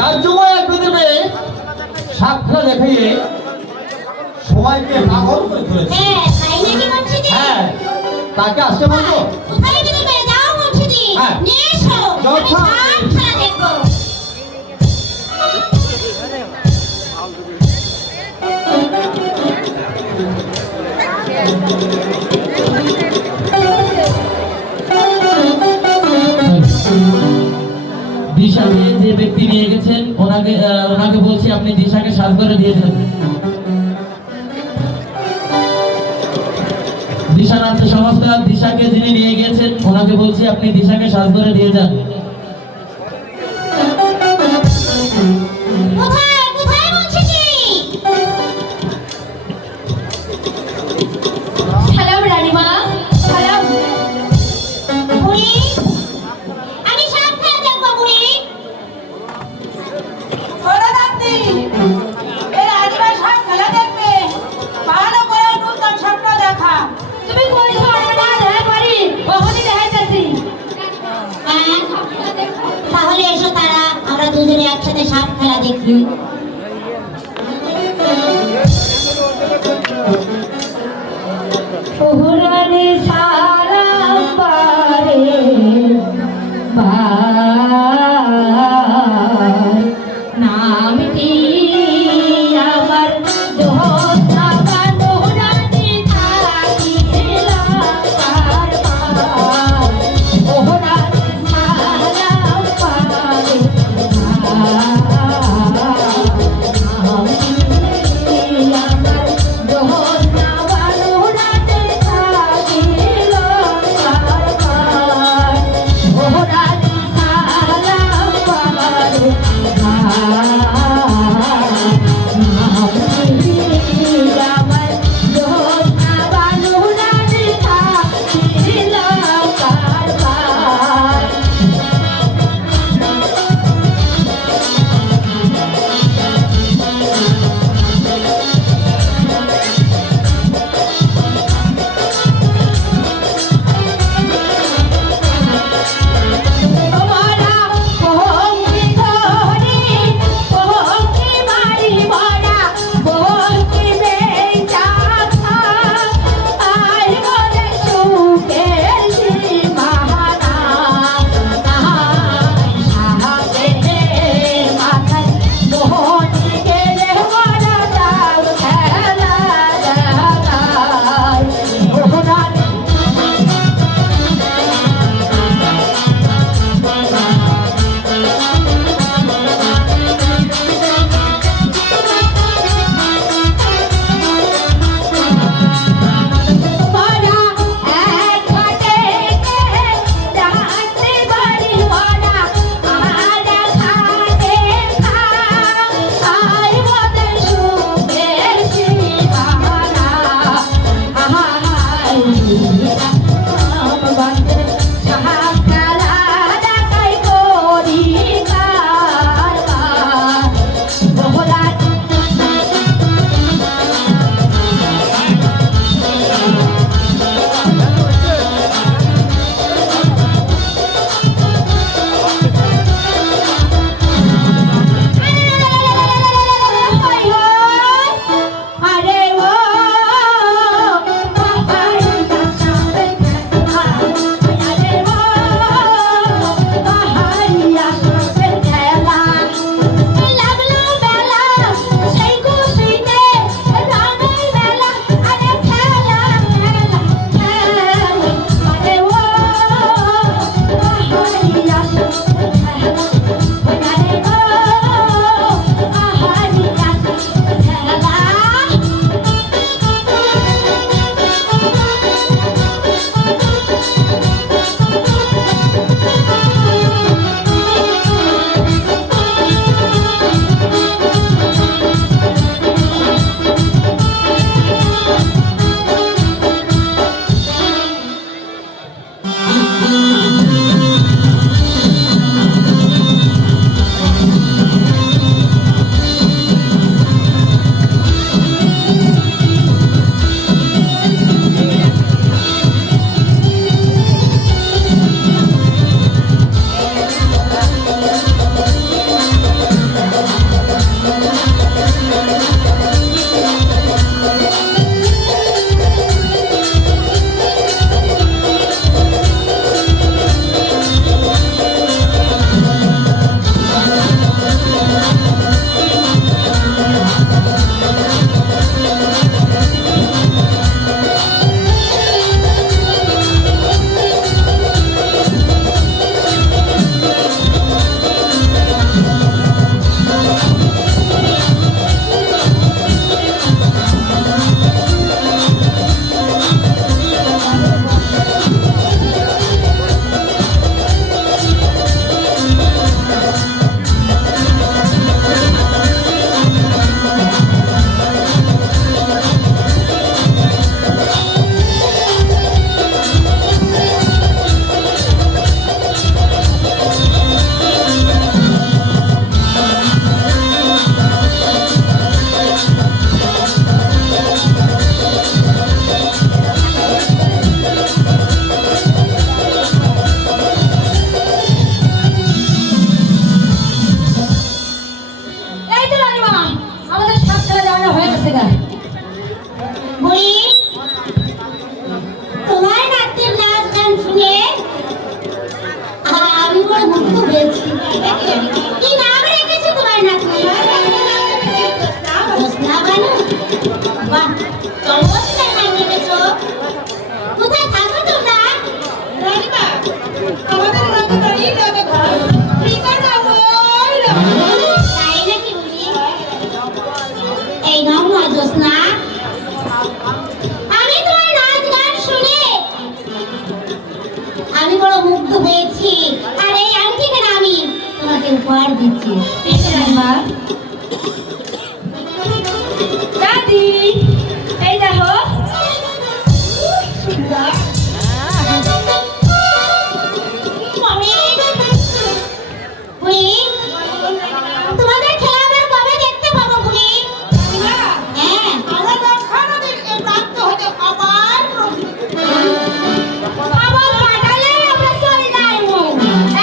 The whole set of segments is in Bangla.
রাজ্যময় এক বিদেবে সাক্ষা দেখিয়ে সবাইকে পাগল করে তুলেছে। হ্যাঁ, তাকে আসতে বলবো। হ্যাঁ, দিশাকে যে ব্যক্তি নিয়ে গেছেন ওনাকে বলছি আপনি দিশাকে সাজ করে দিয়ে দেন। দিশা নাট্য সংস্থা দিশাকে যিনি নিয়ে গেছেন ওনাকে বলছি আপনি দিশাকে সাজ করে দিয়ে যান। তাহলে এসো তারা আমরা দুজনে একসাথে সাপ খেলা দেখি। পুরানি সালাম পারে নামটি আমার দিচ্ছি মা দাদি এই দেখো মমি বুড়ি তোমাদের খেলা আবার কবে দেখতে পাবো বুড়ি হ্যাঁ আমরা যখন প্রাপ্ত হতে আবার আবার পাঠালে আমরা চলে যাবো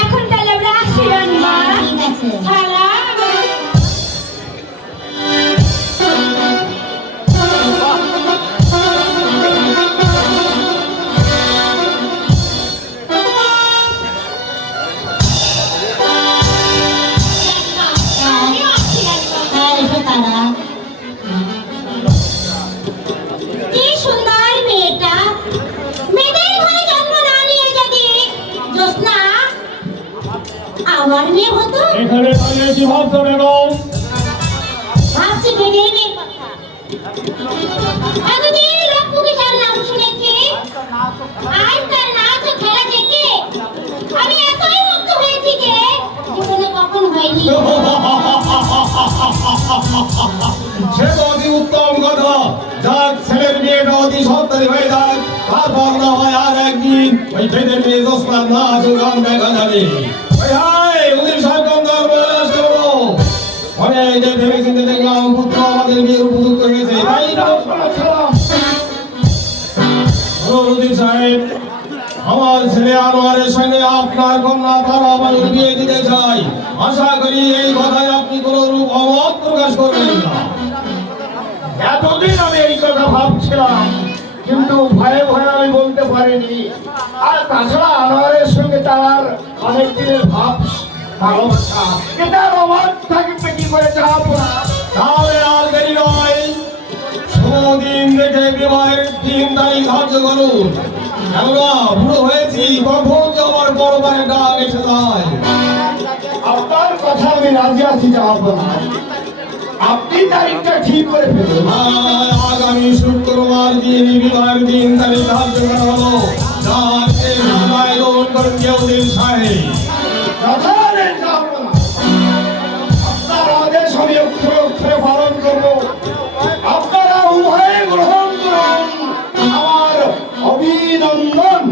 এখন তাহলে আমরা আসি রানীমা ঠিক আছে খালা হ্যাঁ এসো তারা কি সুন্দর মেয়েটা মেয়েদের ঘরে জন্ম না নিয়ে যদি জ্যোৎস্না আমার মেয়ে হতো এখানে দাঁড়িয়ে কি ভাবছো বেগম? ভাবছি মেয়েদের মেয়ে কথা এতদিন লক্ষ্মীর নাম শুনেছি আজ তার নাচ ও খেলা দেখে আমি এতই মুগ্ধ হয়েছি যে জীবনে কখন হয়নি সে তো অতি উত্তম কথা। যাক, ছেলের বিয়েটা অতি সত্তারি হয়ে যাক, তারপর না হয় আর একদিন ওই ছেলের মেয়ে জ্যোৎস্নার নাচ ও গান দেখা যাবে। ওই হাই, উজির সাহেব গন্ধর্ব বলে আসতে বলো। অনেক যে ভেবে চিন্তে দেখলাম পুত্র আমাদের বিয়ের উপযুক্ত হয়েছে, তাই তো শোনাচ্ছিলাম। হ্যালো উজির সাহেব, আমার ছেলে আনোয়ারের সঙ্গে আপনার কন্যা তারা বানুর বিয়ে দিতে চাই। আশা করি এই কথায় আপনি কোনো রূপ অমত প্রকাশ করবেন না। এতদিন আমি এই কথা ভাবছিলাম, কিন্তু ভয়ে ভয়ে আমি বলতে পারিনি। আর তাছাড়া আনোয়ারের সঙ্গে তার অনেক দিনের ভাব ভালোবাসা, এটা আমার থাকবে কি করে চাপ না। তাহলে আর দেরি নয়, দিন দেখে বিবাহের 3 তারিখ ধার্য করুন। কেননা বুড়ো হয়েছি, কখন যে আমার পরবারে ডাক এসে যায়। আপনার কথা আমি রাজি আছি যাব না, আপনি তারিখটা ঠিক করে ফেলুন। আগামী শুক্রবার দিন বিবাহের 3 তারিখ ধার্য করা হলো। যার এই সভায় গ্রহণ করেন কেউদিন সাহেব। যথাযথ যাব না। আপনার আদেশ আমি অক্ষরে অক্ষরে পালন করবো। আপনারা উভয়ে গ্রহণ করুন আমার অভিনন্দন।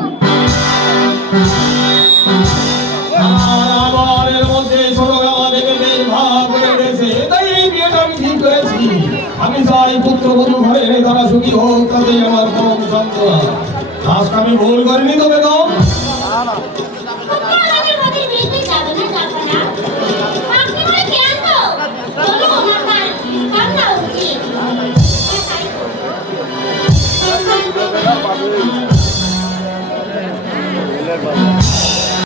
আমার এর মধ্যে ছোট গাওয়া থেকে বেশ ভাগ করে দিয়েছে, তাই এই বিয়েটা আমি ঠিক করেছি। আমি চাই পুত্রবধূ ঘরে এনে তারা সুখী হোক, তাতেই আমার পরম সান্ত্বনা। আজকে আমি ভুল করিনি তো বেগম?